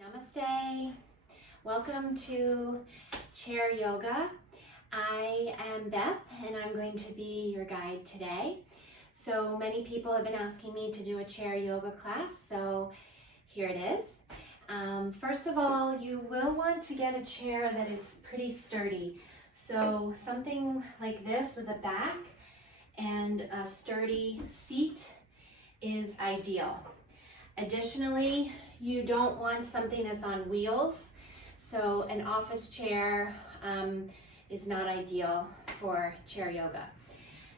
Namaste. Welcome to Chair Yoga. I am Beth and I'm going to be your guide today. So many people have been asking me to do a chair yoga class, so here it is. First of all, you will want to get a chair that is pretty sturdy. So something like this with a back and a sturdy seat is ideal. Additionally, you don't want something that's on wheels, so an office chair is not ideal for chair yoga.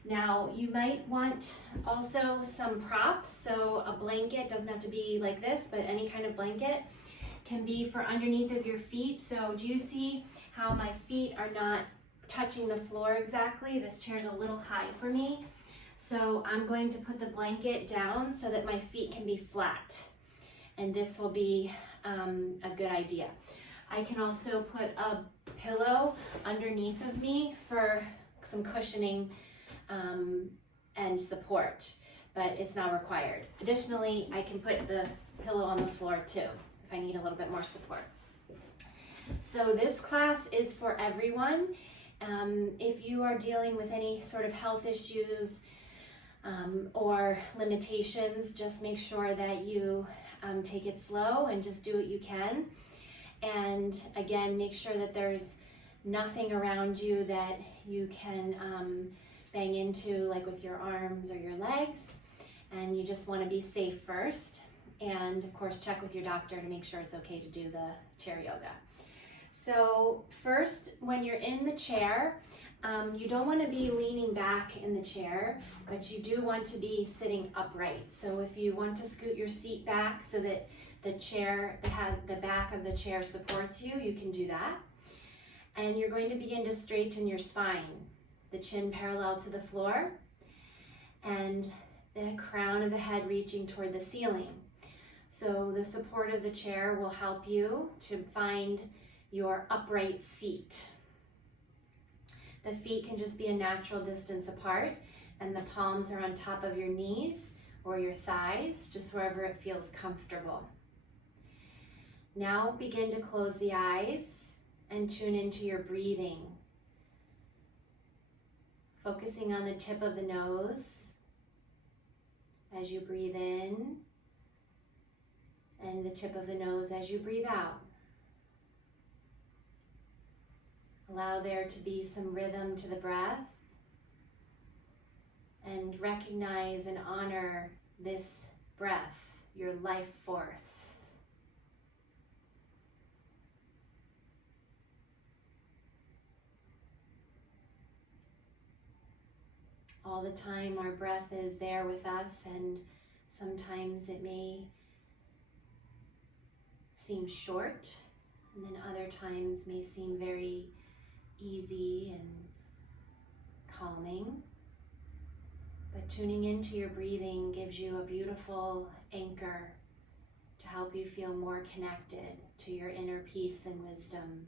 Now, you might want also some props, so a blanket doesn't have to be like this, but any kind of blanket can be for underneath of your feet. So do you see how my feet are not touching the floor exactly? This chair's a little high for me. So I'm going to put the blanket down so that my feet can be flat. And this will be a good idea. I can also put a pillow underneath of me for some cushioning and support, but it's not required. Additionally, I can put the pillow on the floor too if I need a little bit more support. So this class is for everyone. If you are dealing with any sort of health issues or limitations, just make sure that you take it slow and just do what you can. And again, make sure that there's nothing around you that you can bang into, like with your arms or your legs. And you just want to be safe first. And of course, check with your doctor to make sure it's okay to do the chair yoga. So first, when you're in the chair, you don't want to be leaning back in the chair, but you do want to be sitting upright. So if you want to scoot your seat back so that the back of the chair supports you, you can do that. And you're going to begin to straighten your spine, the chin parallel to the floor, and the crown of the head reaching toward the ceiling. So the support of the chair will help you to find your upright seat. The feet can just be a natural distance apart, and the palms are on top of your knees or your thighs, just wherever it feels comfortable. Now begin to close the eyes and tune into your breathing. Focusing on the tip of the nose as you breathe in, and the tip of the nose as you breathe out. Allow there to be some rhythm to the breath, and recognize and honor this breath, your life force. All the time our breath is there with us, and sometimes it may seem short, and then other times may seem very easy and calming. But tuning into your breathing gives you a beautiful anchor to help you feel more connected to your inner peace and wisdom.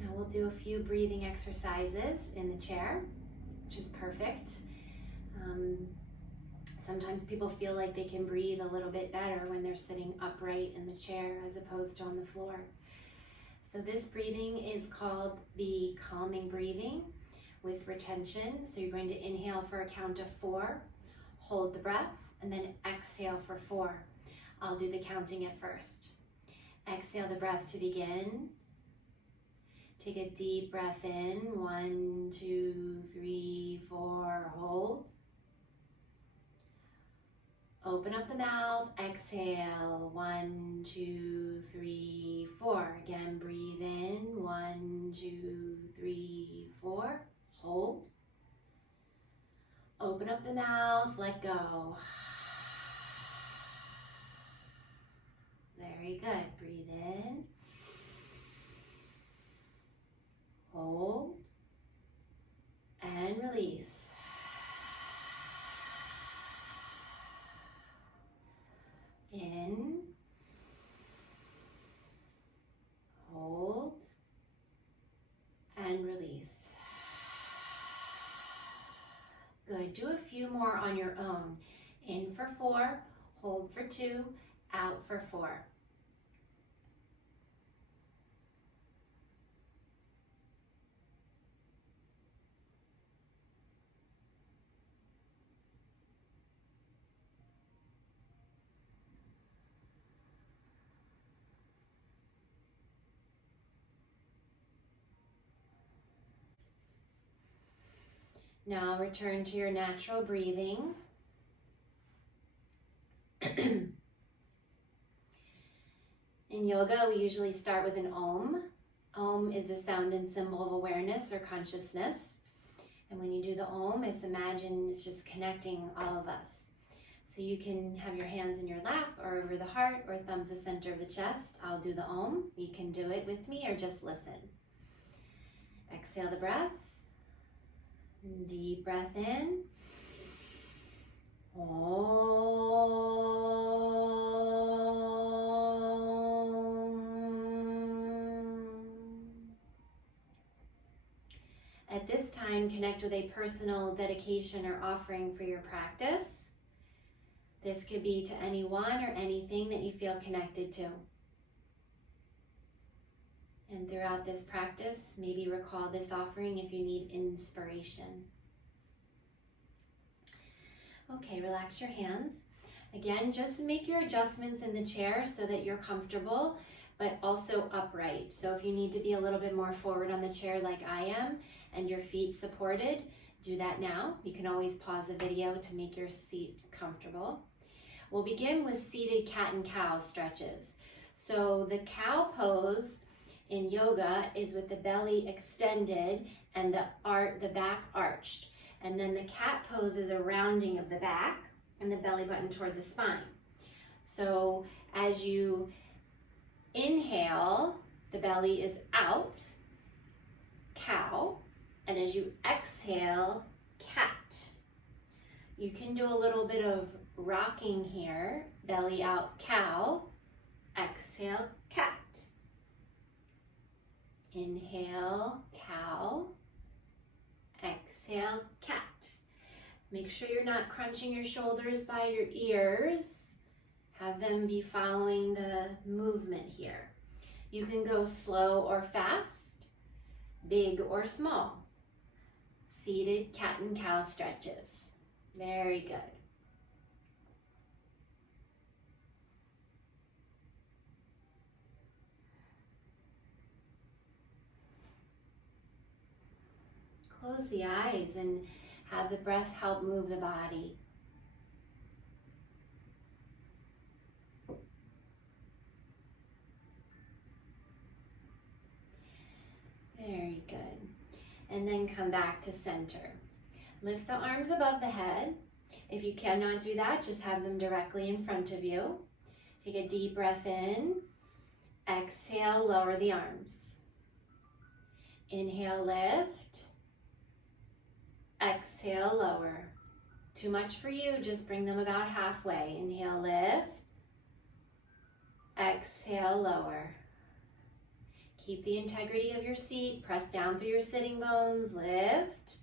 Now we'll do a few breathing exercises in the chair, which is perfect. Sometimes people feel like they can breathe a little bit better when they're sitting upright in the chair as opposed to on the floor. So this breathing is called the calming breathing with retention. So you're going to inhale for a count of 4, hold the breath, and then exhale for 4. I'll do the counting at first. Exhale the breath to begin. Take a deep breath in, 1, 2, 3, 4, hold. Open up the mouth, exhale, 1, 2, 3, 4. Again, breathe in, 1, 2, 3, 4, hold. Open up the mouth, let go. Very good, breathe in. Hold. And release. In, hold, and release. Good. Do a few more on your own. In for 4, hold for 2, out for 4. Now return to your natural breathing. In yoga, we usually start with an Om. Om is a sound and symbol of awareness or consciousness. And when you do the Om, imagine it's just connecting all of us. So you can have your hands in your lap or over the heart or thumbs the center of the chest. I'll do the Om. You can do it with me or just listen. Exhale the breath. Deep breath in. At this time, connect with a personal dedication or offering for your practice. This could be to anyone or anything that you feel connected to. And throughout this practice, maybe recall this offering if you need inspiration. Okay, relax your hands. Again, just make your adjustments in the chair so that you're comfortable, but also upright. So if you need to be a little bit more forward on the chair like I am, and your feet supported, do that now. You can always pause the video to make your seat comfortable. We'll begin with seated cat and cow stretches. So the cow pose in yoga is with the belly extended and the back arched. And then the cat pose is a rounding of the back and the belly button toward the spine. So as you inhale, the belly is out, cow, and as you exhale, cat. You can do a little bit of rocking here, belly out, cow, exhale, cat. Inhale, cow, exhale, cat. Make sure you're not crunching your shoulders by your ears. Have them be following the movement here. You can go slow or fast, big or small. Seated cat and cow stretches. Very good. Close the eyes and have the breath help move the body. Very good. And then come back to center. Lift the arms above the head. If you cannot do that, just have them directly in front of you. Take a deep breath in. Exhale, lower the arms. Inhale, lift. Exhale, lower. Too much for you, just bring them about halfway. Inhale, lift. Exhale, lower. Keep the integrity of your seat. Press down through your sitting bones. Lift.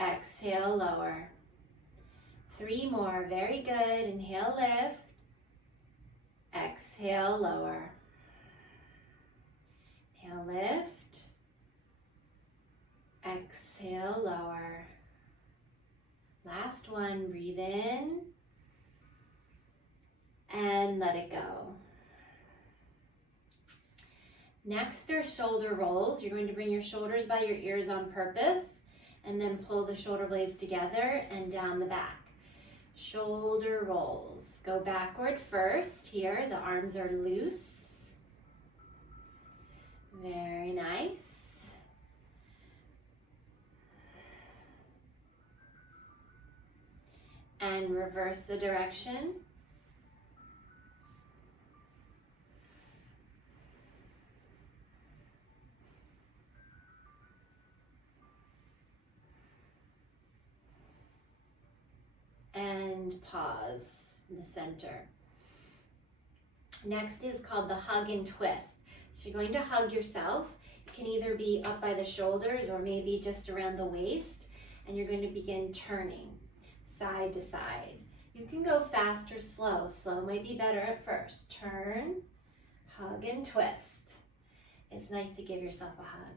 Exhale, lower. 3 more. Very good. Inhale, lift. Exhale, lower. Inhale, lift. Exhale, lower. Last one. Breathe in. And let it go. Next are shoulder rolls. You're going to bring your shoulders by your ears on purpose and then pull the shoulder blades together and down the back. Shoulder rolls. Go backward first. Here, the arms are loose. Very nice. And reverse the direction. And pause in the center. Next is called the hug and twist. So you're going to hug yourself. It can either be up by the shoulders or maybe just around the waist. and you're going to begin turning side to side. You can go fast or slow. Slow might be better at first. Turn, hug, and twist. It's nice to give yourself a hug.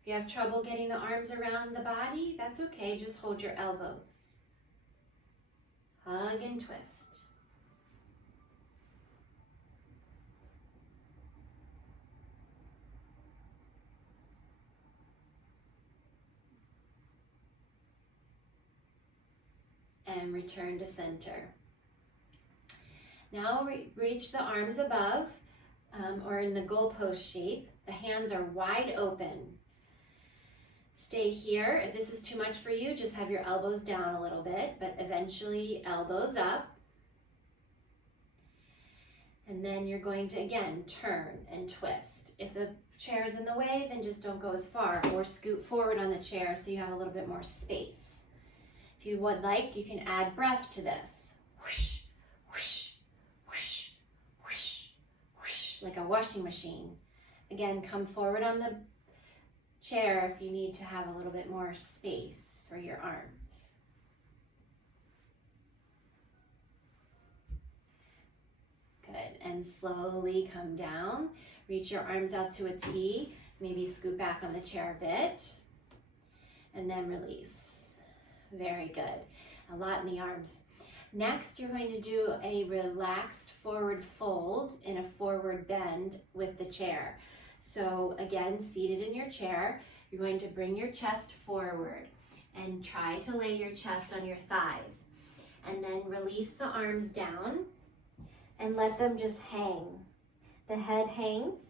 If you have trouble getting the arms around the body, that's okay. Just hold your elbows. Hug and twist. And return to center. Now reach the arms above or in the goalpost shape. The hands are wide open. Stay here. If this is too much for you, just have your elbows down a little bit, but eventually elbows up. And then you're going to, again, turn and twist. If the chair is in the way, then just don't go as far, or scoot forward on the chair so you have a little bit more space. If you would like, you can add breath to this. Whoosh, whoosh, whoosh, whoosh, whoosh, like a washing machine. Again, come forward on the chair if you need to have a little bit more space for your arms. Good, and slowly come down. Reach your arms out to a T. Maybe scoot back on the chair a bit. And then release. Very good. A lot in the arms. Next, you're going to do a relaxed forward fold in a forward bend with the chair. So again, seated in your chair, you're going to bring your chest forward and try to lay your chest on your thighs. And then release the arms down and let them just hang. The head hangs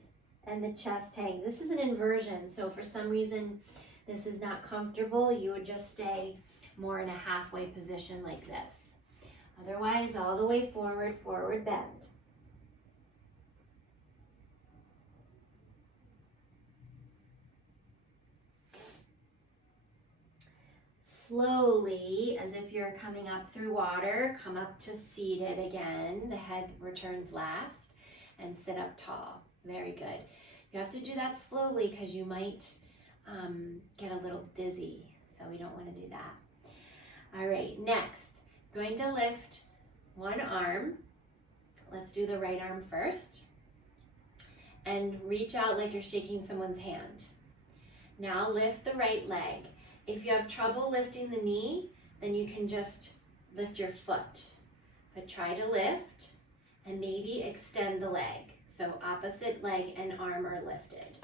and the chest hangs. This is an inversion, so for some reason this is not comfortable, you would just stay more in a halfway position like this. Otherwise, all the way forward, forward bend. Slowly, as if you're coming up through water, come up to seated again. The head returns last, and sit up tall. Very good. You have to do that slowly because you might get a little dizzy, so we don't want to do that. All right, next, going to lift one arm. Let's do the right arm first. And reach out like you're shaking someone's hand. Now lift the right leg. If you have trouble lifting the knee, then you can just lift your foot. But try to lift and maybe extend the leg. So opposite leg and arm are lifted.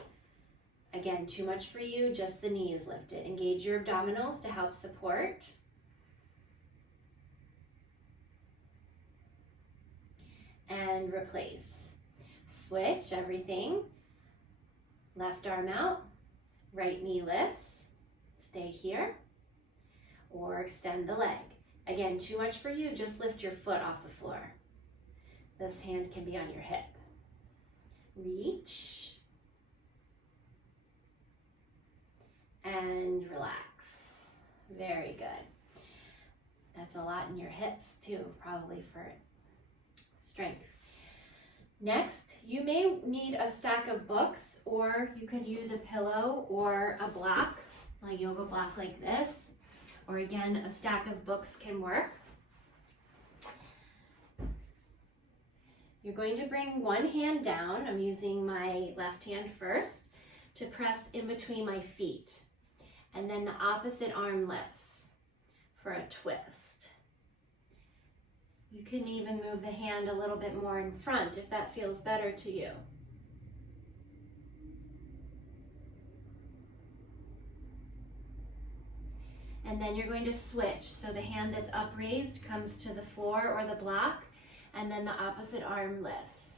Again, too much for you, just the knee is lifted. Engage your abdominals to help support. And replace. Switch everything. Left arm out, right knee lifts. Stay here, or extend the leg. Again, too much for you, just lift your foot off the floor. This hand can be on your hip. Reach. And relax. Very good. That's a lot in your hips too, probably for strength. Next, you may need a stack of books, or you could use a pillow or a block, a yoga block like this, or again, a stack of books can work. You're going to bring one hand down. I'm using my left hand first to press in between my feet. And then the opposite arm lifts for a twist. You can even move the hand a little bit more in front if that feels better to you. And then you're going to switch. So the hand that's upraised comes to the floor or the block, and then the opposite arm lifts.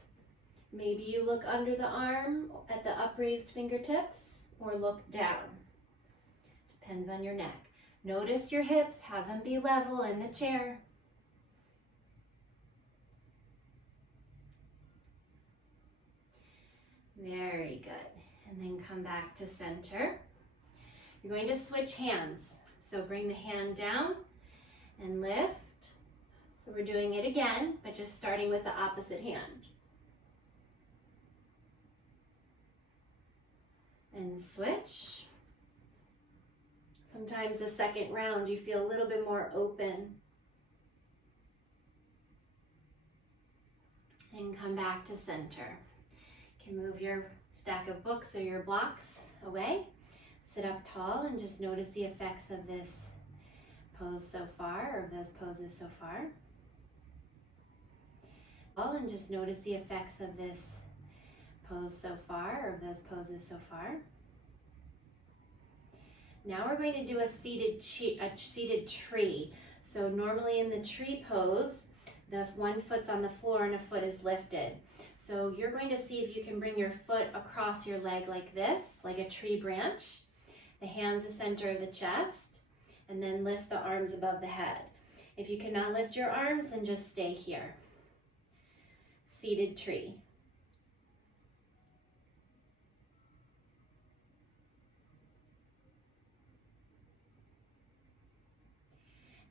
Maybe you look under the arm at the upraised fingertips, or look down. Depends on your neck. Notice your hips, have them be level in the chair. Very good. And then come back to center. You're going to switch hands. So bring the hand down and lift. So we're doing it again, but just starting with the opposite hand. And switch. Sometimes the second round you feel a little bit more open. And come back to center. You can move your stack of books or your blocks away. Sit up tall and just notice the effects of this pose so far, or those poses so far. And just notice the effects of this pose so far, or those poses so far. Now we're going to do a seated tree. So normally in the tree pose, the one foot's on the floor and a foot is lifted. So you're going to see if you can bring your foot across your leg like this, like a tree branch. The hands the center of the chest, and then lift the arms above the head. If you cannot lift your arms, then just stay here. Seated tree.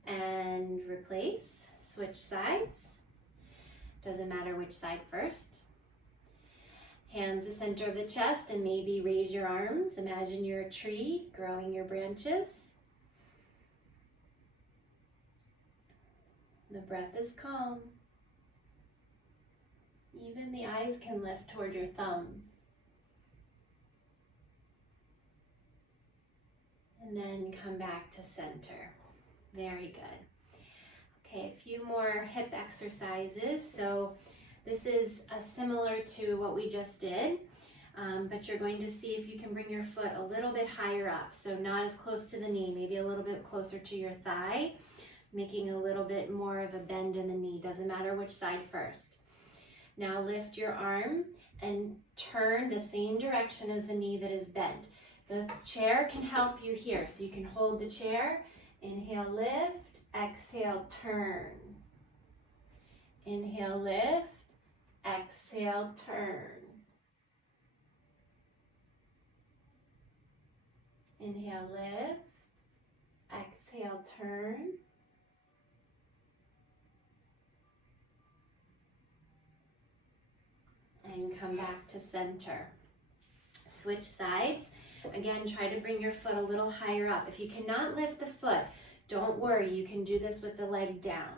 And replace, switch sides. Doesn't matter which side first. Hands the center of the chest and maybe raise your arms. Imagine you're a tree growing your branches. The breath is calm. Even the eyes can lift toward your thumbs. And then come back to center. Very good. Okay, a few more hip exercises. So this is similar to what we just did, but you're going to see if you can bring your foot a little bit higher up. So not as close to the knee, maybe a little bit closer to your thigh, making a little bit more of a bend in the knee. Doesn't matter which side first. Now lift your arm and turn the same direction as the knee that is bent. The chair can help you here. So you can hold the chair, inhale, lift, exhale, turn. Inhale, lift, exhale, turn. Inhale, lift, exhale, turn. And come back to center. Switch sides. Again, try to bring your foot a little higher up. If you cannot lift the foot, don't worry, you can do this with the leg down.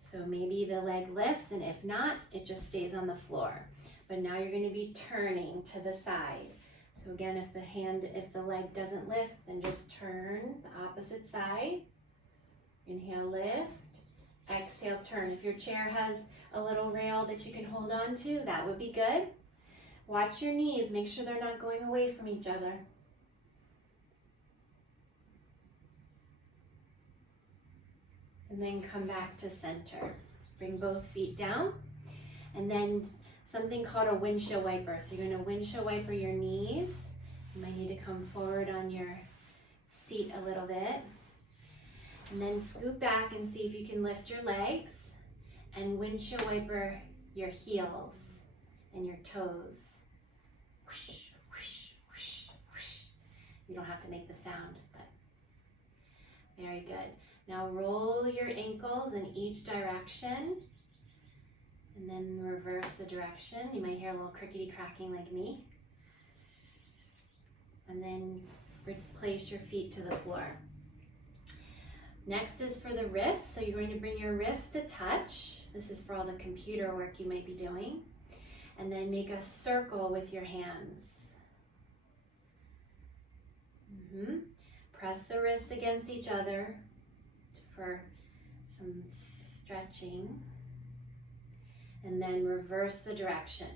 So maybe the leg lifts, and if not, it just stays on the floor. But now you're going to be turning to the side. So again, if the leg doesn't lift, then just turn the opposite side. Inhale, lift, exhale, turn. If your chair has a little rail that you can hold on to, that would be good. Watch your knees, make sure they're not going away from each other. And then come back to center. Bring both feet down. And then something called a windshield wiper. So you're going to windshield wiper your knees. You might need to come forward on your seat a little bit. And then scoot back and see if you can lift your legs. And windshield wiper your heels and your toes. Whoosh, whoosh, whoosh, whoosh. You don't have to make the sound, but very good. Now roll your ankles in each direction and then reverse the direction. You might hear a little crickety cracking like me. And then replace your feet to the floor. Next is for the wrists. So you're going to bring your wrists to touch. This is for all the computer work you might be doing. And then make a circle with your hands. Press the wrists against each other for some stretching. And then reverse the direction.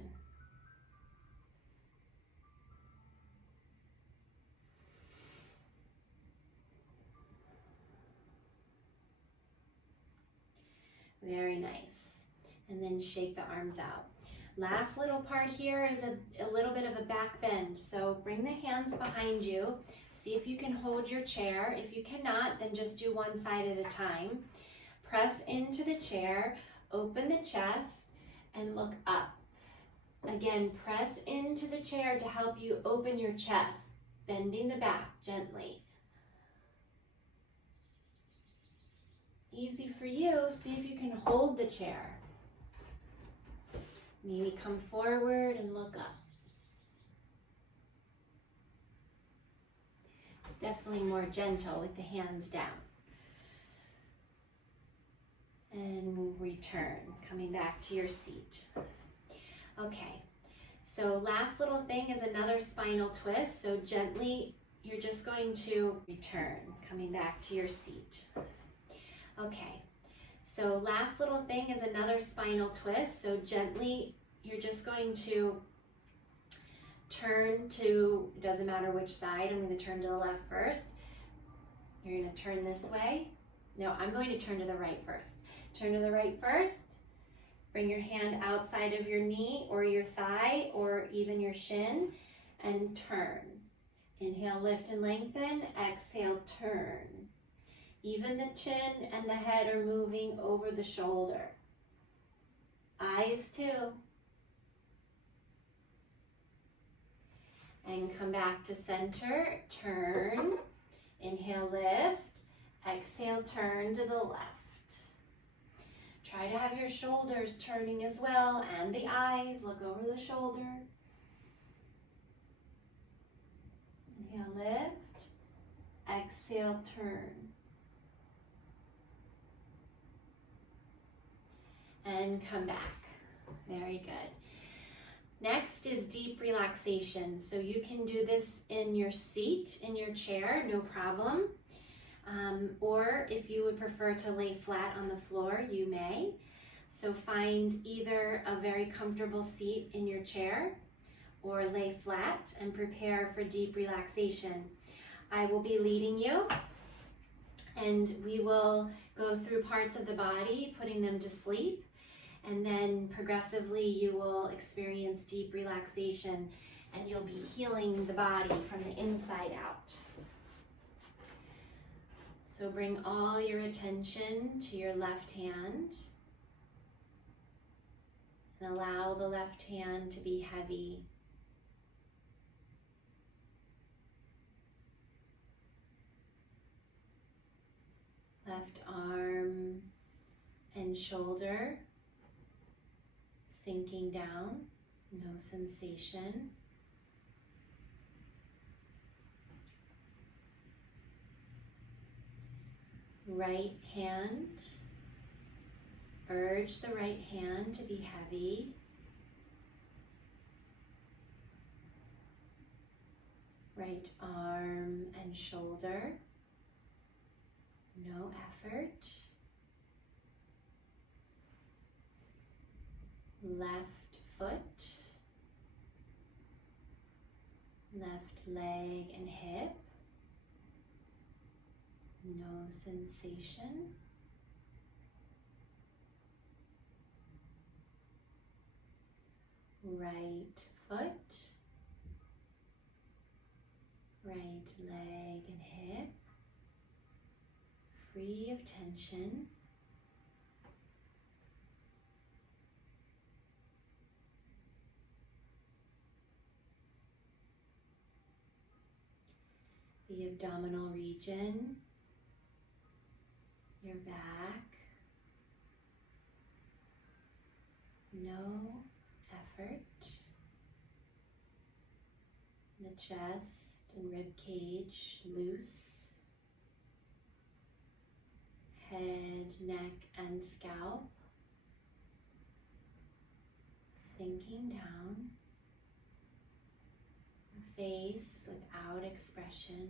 Very nice. And then shake the arms out. Last little part here is a little bit of a back bend. So bring the hands behind you. See if you can hold your chair. If you cannot, then just do one side at a time. Press into the chair, open the chest, and look up. Again, press into the chair to help you open your chest, bending the back gently. Easy for you. See if you can hold the chair. Maybe come forward and look up. definitely more gentle with the hands down. And return, coming back to your seat. Okay, so last little thing is another spinal twist. So gently, you're just going to return, coming back to your seat. Okay, so last little thing is another spinal twist. So gently, you're just going to turn to, it doesn't matter which side, I'm going to turn to the left first. You're going to turn this way. No, I'm going to turn to the right first. Turn to the right first. Bring your hand outside of your knee or your thigh or even your shin and turn. Inhale, lift and lengthen. Exhale, turn. Even the chin and the head are moving over the shoulder. Eyes too. And come back to center. Turn. Inhale, lift. Exhale, turn to the left. Try to have your shoulders turning as well, and the eyes. Look over the shoulder. Inhale, lift. Exhale, turn. And come back. Very good. Next is deep relaxation. So you can do this in your seat, in your chair, no problem. Or if you would prefer to lay flat on the floor, you may. So find either a very comfortable seat in your chair or lay flat and prepare for deep relaxation. I will be leading you and we will go through parts of the body, putting them to sleep, and then progressively you will experience deep relaxation and you'll be healing the body from the inside out. So bring all your attention to your left hand and allow the left hand to be heavy. Left arm and shoulder sinking down, no sensation. Right hand, urge the right hand to be heavy. Right arm and shoulder, no effort. Left foot, left leg and hip. No sensation. Right foot, right leg and hip, free of tension. The abdominal region, your back, no effort. The chest and rib cage loose. Head, neck, and scalp sinking down. Face without expression.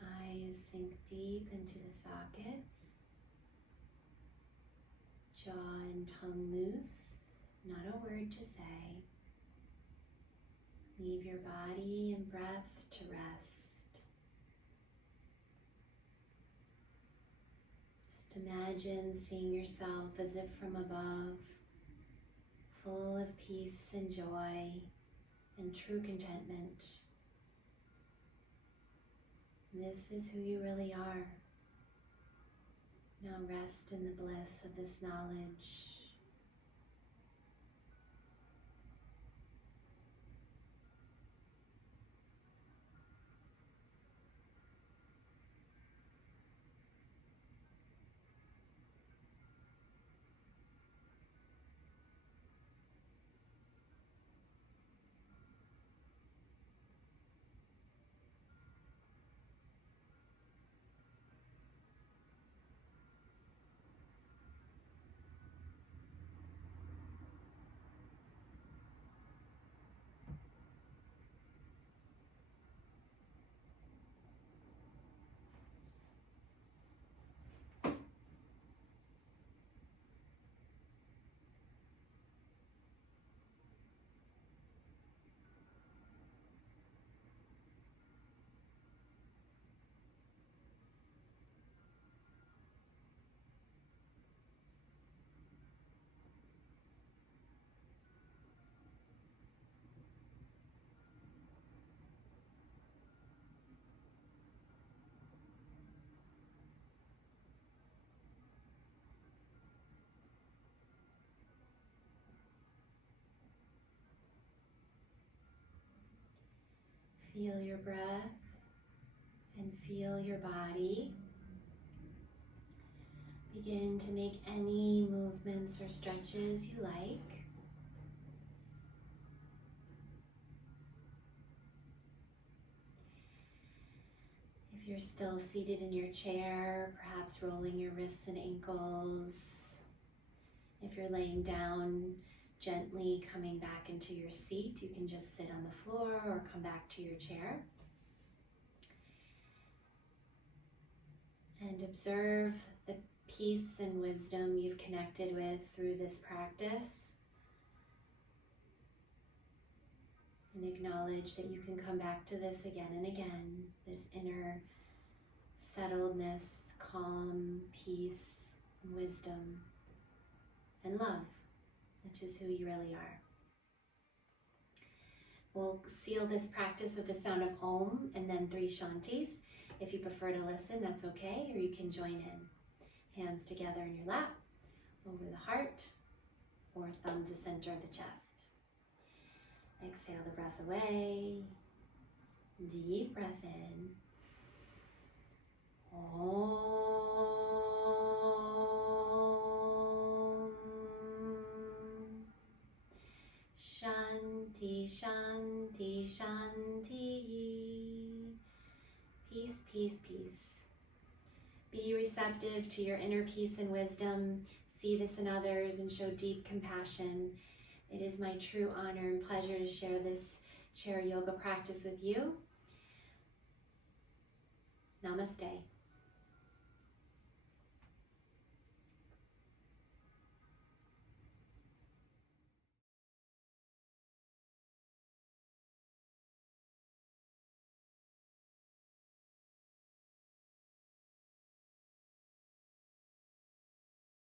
Eyes sink deep into the sockets. Jaw and tongue loose, not a word to say. Leave your body and breath to rest. Just imagine seeing yourself as if from above, full of peace and joy and true contentment. This is who you really are. Now rest in the bliss of this knowledge. Feel your breath and feel your body. Begin to make any movements or stretches you like. If you're still seated in your chair, perhaps rolling your wrists and ankles. If you're laying down, gently coming back into your seat. You can just sit on the floor or come back to your chair. And observe the peace and wisdom you've connected with through this practice. And acknowledge that you can come back to this again and again, this inner settledness, calm, peace, and wisdom, and love, which is who you really are. We'll seal this practice with the sound of Om and then 3 Shantis. If you prefer to listen, that's okay, or you can join in. Hands together in your lap, over the heart, or thumbs the center of the chest. Exhale the breath away. Deep breath in. Om. Shanti, Shanti, Shanti. Peace, peace, peace. Be receptive to your inner peace and wisdom. See this in others and show deep compassion. It is my true honor and pleasure to share this chair yoga practice with you. Namaste.